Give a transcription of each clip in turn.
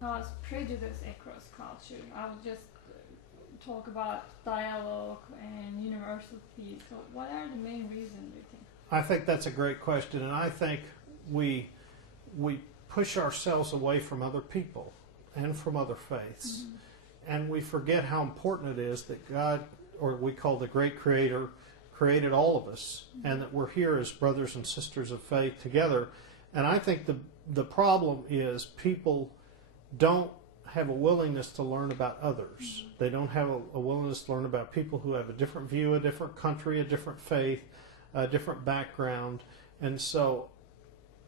cause prejudice across culture. I will just talk about dialogue and universal peace. So what are the main reasons, do you think? I think that's a great question, and I think we push ourselves away from other people and from other faiths, and we forget how important it is that God, or we call the Great Creator, created all of us, and that we're here as brothers and sisters of faith together. And I think the problem is people don't have a willingness to learn about others. They don't have a willingness to learn about people who have a different view, a different country, a different faith, a different background. And so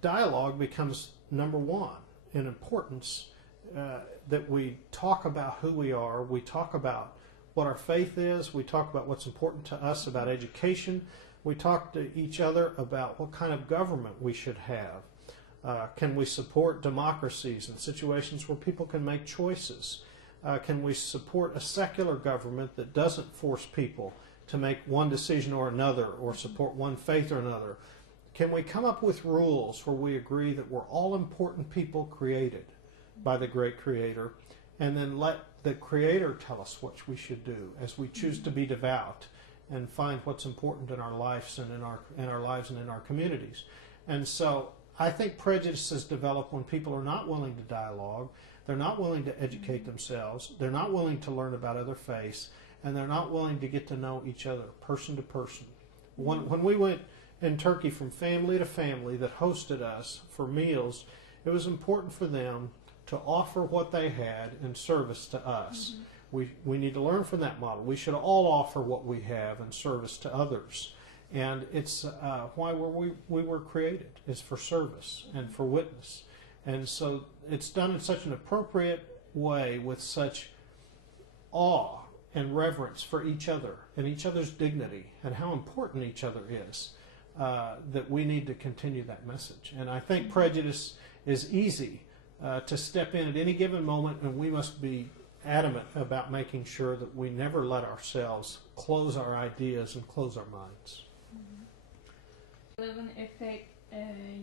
dialogue becomes number one in importance, that we talk about who we are, we talk about what our faith is, we talk about what's important to us about education, we talk to each other about what kind of government we should have. Can we support democracies and situations where people can make choices? Can we support a secular government that doesn't force people to make one decision or another, or support one faith or another? Can we come up with rules where we agree that we're all important people created by the great Creator, and then let the Creator tell us what we should do as we choose to be devout and find what's important in our lives and in our lives and in our communities? And so I think prejudices develop when people are not willing to dialogue, they're not willing to educate themselves, they're not willing to learn about other faiths, and they're not willing to get to know each other person to person. When we went in Turkey from family to family that hosted us for meals, it was important for them to offer what they had in service to us. We need to learn from that model. We should all offer what we have in service to others. And it's why we were created. It's for service and for witness. And so it's done in such an appropriate way with such awe and reverence for each other and each other's dignity and how important each other is, that we need to continue that message. And I think prejudice is easy to step in at any given moment, and we must be adamant about making sure that we never let ourselves close our ideas and close our minds. Does it affect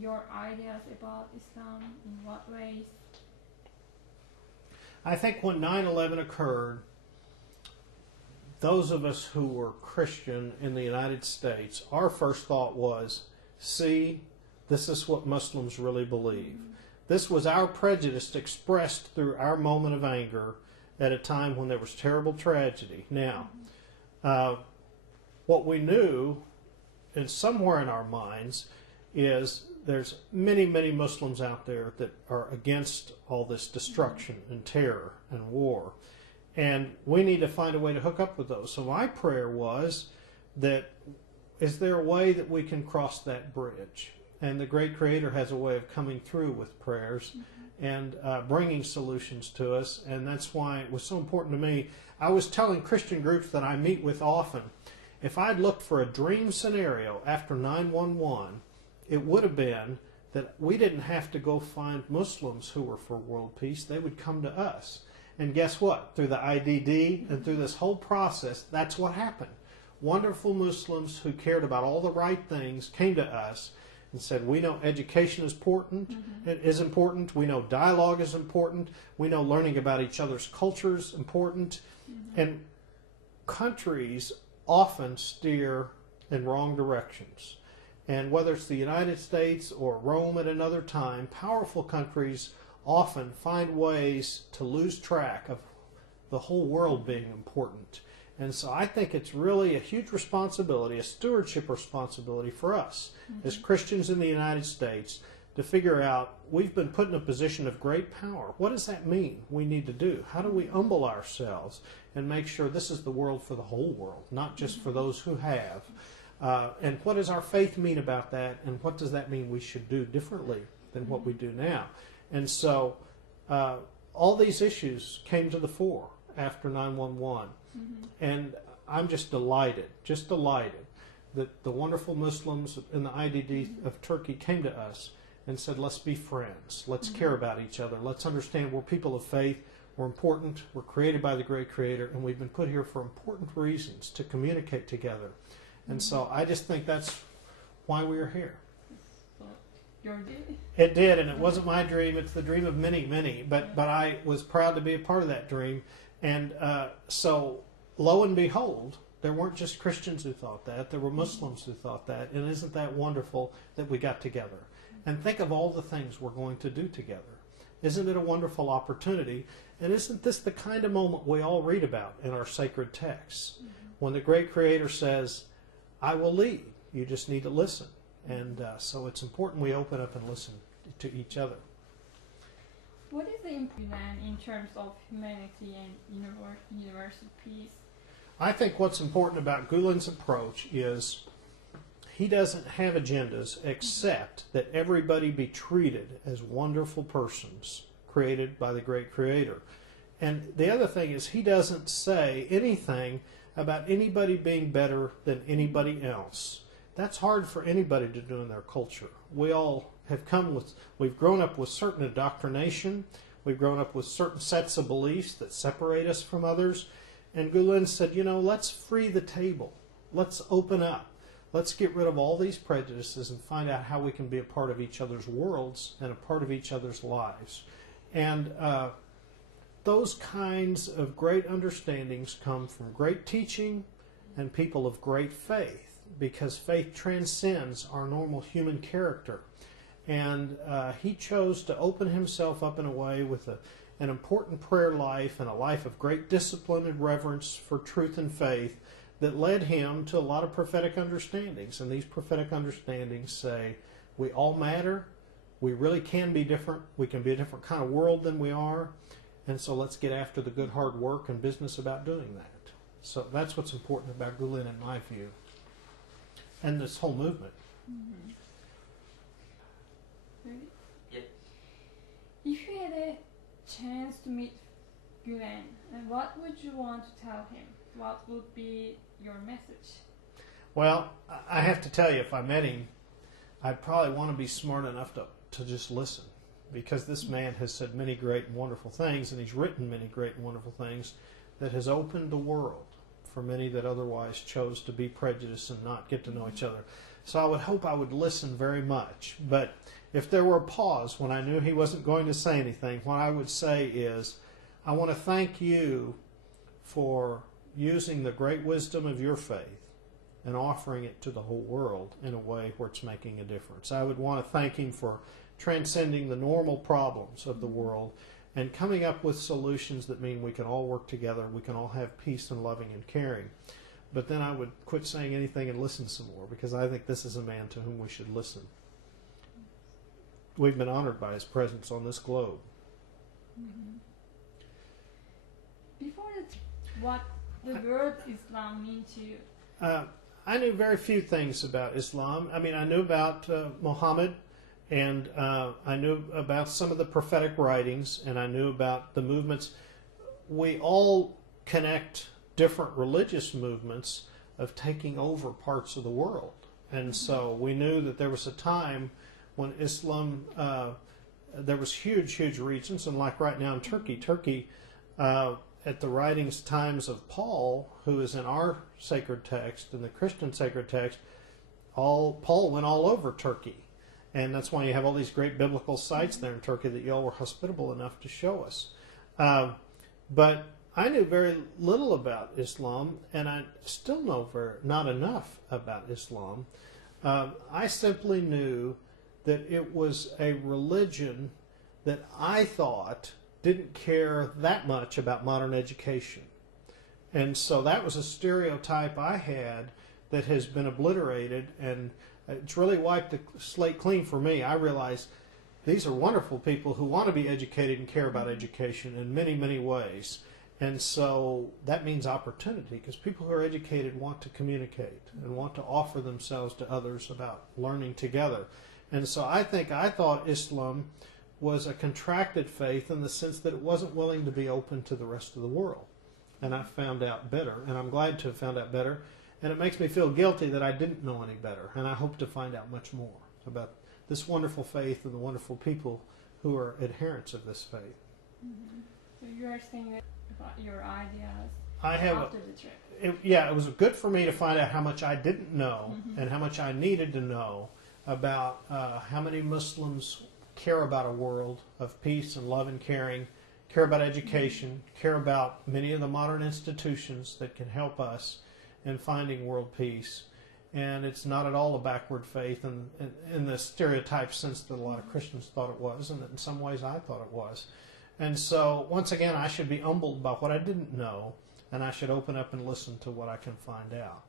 your ideas about Islam? In what ways? I think when 9/11 occurred, those of us who were Christian in the United States, our first thought was, see, this is what Muslims really believe. This was our prejudice expressed through our moment of anger at a time when there was terrible tragedy. Now, what we knew, and somewhere in our minds, is there's many, many Muslims out there that are against all this destruction and terror and war. And we need to find a way to hook up with those. So my prayer was that, is there a way that we can cross that bridge? And the great Creator has a way of coming through with prayers and bringing solutions to us. And that's why it was so important to me. I was telling Christian groups that I meet with often, if I'd looked for a dream scenario after 9/11, it would have been that we didn't have to go find Muslims who were for world peace. They would come to us. And guess what? Through the IDD and through this whole process, that's what happened. Wonderful Muslims who cared about all the right things came to us and said, we know education is important. It is important. We know dialogue is important. We know learning about each other's cultures is important. And countries often steer in wrong directions. And whether it's the United States or Rome at another time, powerful countries often find ways to lose track of the whole world being important. And so I think it's really a huge responsibility, a stewardship responsibility for us as Christians in the United States to figure out, we've been put in a position of great power. What does that mean we need to do? How do we humble ourselves and make sure this is the world for the whole world, not just for those who have? And what does our faith mean about that? And what does that mean we should do differently than what we do now? And so all these issues came to the fore after 9/11. And I'm just delighted that the wonderful Muslims in the IDD of Turkey came to us and said, let's be friends. Let's care about each other. Let's understand we're people of faith. We're important. We're created by the great Creator. And we've been put here for important reasons to communicate together. And so I just think that's why we are here. So your dream. It did, and it wasn't my dream. It's the dream of many, many. But I was proud to be a part of that dream. And so, lo and behold, there weren't just Christians who thought that. There were Muslims who thought that. And isn't that wonderful that we got together? And think of all the things we're going to do together. Isn't it a wonderful opportunity? And isn't this the kind of moment we all read about in our sacred texts? When the great Creator says, I will lead. You just need to listen. And so it's important we open up and listen to each other. What is the impact then in terms of humanity and universal peace? I think what's important about Gulen's approach is he doesn't have agendas except that everybody be treated as wonderful persons created by the great Creator. And the other thing is he doesn't say anything about anybody being better than anybody else. That's hard for anybody to do in their culture. We all have we've grown up with certain indoctrination. We've grown up with certain sets of beliefs that separate us from others. And Gulen said, let's free the table. Let's open up. Let's get rid of all these prejudices and find out how we can be a part of each other's worlds and a part of each other's lives. And those kinds of great understandings come from great teaching and people of great faith, because faith transcends our normal human character. And he chose to open himself up in a way with an important prayer life and a life of great discipline and reverence for truth and faith that led him to a lot of prophetic understandings. And these prophetic understandings say, we all matter, we really can be different, we can be a different kind of world than we are, and so let's get after the good hard work and business about doing that. So that's what's important about Gulen in my view, and this whole movement. Mm-hmm. Ready? Yep. If you had a chance to meet Gulen, what would you want to tell him? What would be your message? Well, I have to tell you, if I met him, I'd probably want to be smart enough to just listen, because this man has said many great and wonderful things, and he's written many great and wonderful things that has opened the world for many that otherwise chose to be prejudiced and not get to know each other. So I would hope I would listen very much. But if there were a pause when I knew he wasn't going to say anything, what I would say is, I want to thank you for using the great wisdom of your faith and offering it to the whole world in a way where it's making a difference. I would want to thank him for transcending the normal problems of the world and coming up with solutions that mean we can all work together, we can all have peace and loving and caring. But then I would quit saying anything and listen some more, because I think this is a man to whom we should listen. We've been honored by his presence on this globe. Mm-hmm. Before that, what the word Islam mean to you? I knew very few things about Islam. I mean, I knew about Muhammad, and I knew about some of the prophetic writings, and I knew about the movements. We all connect different religious movements of taking over parts of the world. And so we knew that there was a time when Islam, there was huge regions, and like right now in Turkey, at the writings times of Paul, who is in our sacred text, in the Christian sacred text, Paul went all over Turkey. And that's why you have all these great biblical sites there in Turkey that you all were hospitable enough to show us. But I knew very little about Islam, and I still know not enough about Islam. I simply knew that it was a religion that I thought didn't care that much about modern education. And so that was a stereotype I had that has been obliterated, and it's really wiped the slate clean for me. I realized these are wonderful people who want to be educated and care about education in many, many ways. And so that means opportunity, because people who are educated want to communicate and want to offer themselves to others about learning together. And so I thought Islam was a contracted faith in the sense that it wasn't willing to be open to the rest of the world. And I found out better, and I'm glad to have found out better. And it makes me feel guilty that I didn't know any better. And I hope to find out much more about this wonderful faith and the wonderful people who are adherents of this faith. Mm-hmm. So you are saying that about your ideas after the trip. It was good for me to find out how much I didn't know and how much I needed to know about how many Muslims care about a world of peace and love and caring, care about education, care about many of the modern institutions that can help us in finding world peace. And it's not at all a backward faith in the stereotype sense that a lot of Christians thought it was, and that in some ways I thought it was. And so, once again, I should be humbled by what I didn't know, and I should open up and listen to what I can find out.